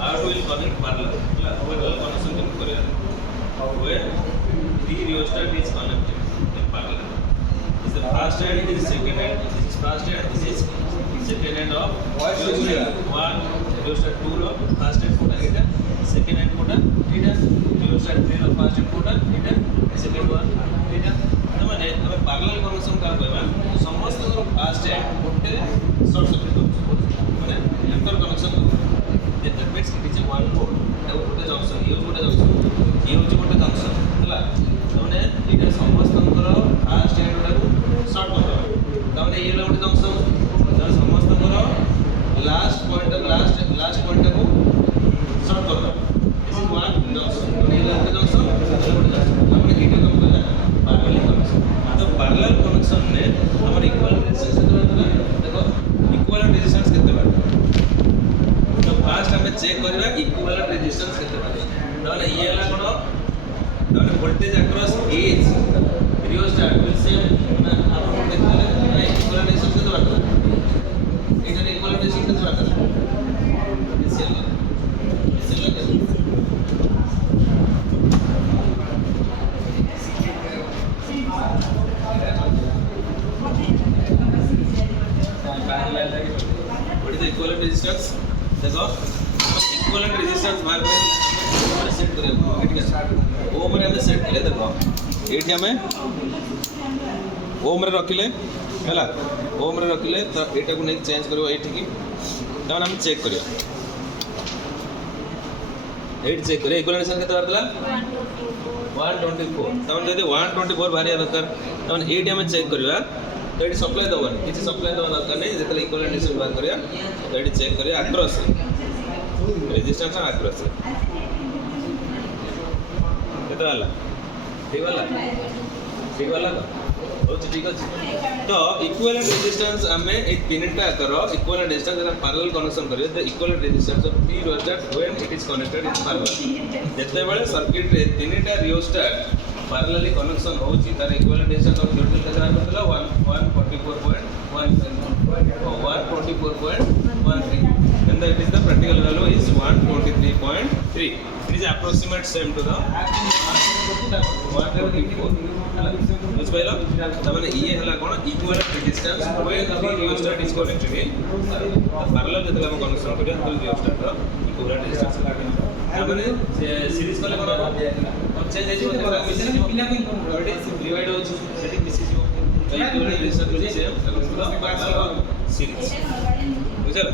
R2 will connect parallel. Parallel connection where the rheostat is connected in parallel. This is the first end, this is second end. This is first end, this is second end of rheostat 1, rheostat 2 ro first end put it, second end put it, rheostat 3 ro first end put it, second one it. মানে আমি parallel connection কার কইবা সমস্ত first and গোটে short circuit মানে inter connection that means it is a one port ଗୋଟେ ଜଂକ୍ସନ ଇଏ ଗୋଟେ ଜଂକ୍ସନ ଇଏ ହେଉଛି ଗୋଟେ ଜଂକ୍ସନ ହେଲା ତାମାନେ ଏଇଟା ସମସ୍ତଙ୍କର ଫାଷ୍ଟ ଏଣ୍ଡ ଗୁଡ଼ାକୁ ସର୍ଟ କରିଦେବା ତାମାନେ ଇଏ ହେଲା ଗୋଟେ ଜଂକ୍ସନ ତାମାନେ ସମସ୍ତଙ୍କର ଲାଷ୍ଟ ପଏଣ୍ଟଟାକୁ ସର୍ଟ କରିଦେବା ଦିସ୍ ଇଜ୍ ୱାନ୍ ଜଂକ୍ସନ ତାମାନେ ଇଏ ହେଲା ଗୋଟେ ଜଂକ୍ସନ ଇଏ ଗୋଟେ ଜଂକ୍ସନ ତାମାନେ ଏଇଟା କ'ଣ କହିଲା ପାରାଲାଲ କନେକ୍ସନ ତ ପାରାଲାଲ କନେକ୍ସନରେ ଆମର ଇକ୍ୱାଲ ରେଜିଷ୍ଟାନ୍ସ କେତେ ବାଟ ଦେଖ ଇକ୍ୱାଲ ରେଜିଷ୍ଟାନ୍ସ କେତେ ବାଟ फास्ट हमें चेक करबा इक्विवेलेंट रेजिस्टेंस केते बाटे ताने ये हला कोन ताने वोल्टेज अक्रॉस एज रियोस्टेट विल सेम ना आपण देखले ना इक्विवेलेंट रेजिस्टेंस केते बाटे एटा इक्विवेलेंट रेजिस्टेंस केते बाटे सेल what is the equivalent resistance देखो इक्विवेलेंट रेजिस्टेंस बार बार हमें सेट करेंगे ठीक है ओम रे हमें सेट कले देखो एठी हमें ओम रे रखिले हैला ओम रे रखिले तो एटा को नहीं चेंज करबो एठी की तब हम चेक करियो एट चेक करे इक्विवेलेंट रेजिस्टेंस केते बारला 124 तब जदी 124 बारिया दरकार तब एठी हमें चेक करबा तो ये सप्लाई दबन किसी सप्लाई दबन दरकार नहीं जेतले इक्विवेलेंट रेजिस्टेंस बार करिया तो ये चेक करिया अक्रॉस रेजिस्टेंस अक्रॉस केते वाला ठीक वाला तो ठीक अछि तो इक्विवेलेंट रेजिस्टेंस हमें ए तीनटा करो इक्विवेलेंट रेजिस्टेंस जरा पैरेलल कनेक्शन करियो the equivalent resistance of P rheostat when it is connected in parallel जेते बेले सर्किट रे तीनटा रियोस्टेट पैरेलली कनेक्शन होची तार इक्विवेलेंट रेजिस्टेंस ऑफ न्यूट्रल केते Kartala 144.13 and that is the practical value is 123.3 it is approximate same to the 124 बुझ pilo तमाने ये हला कोन equivalent resistance when the rheostat is connected in parallel जेतला हम कनेक्शन करिया तो रियोस्टेट रो इक्विवेलेंट रेजिस्टेंस तमाने सीरीज कले कोन चेंज हे जो पिला को डिवाइड हो सेटिंग मिसी जो इक्विवेलेंट रेजिस्टेंस सेम सीरीज बुझला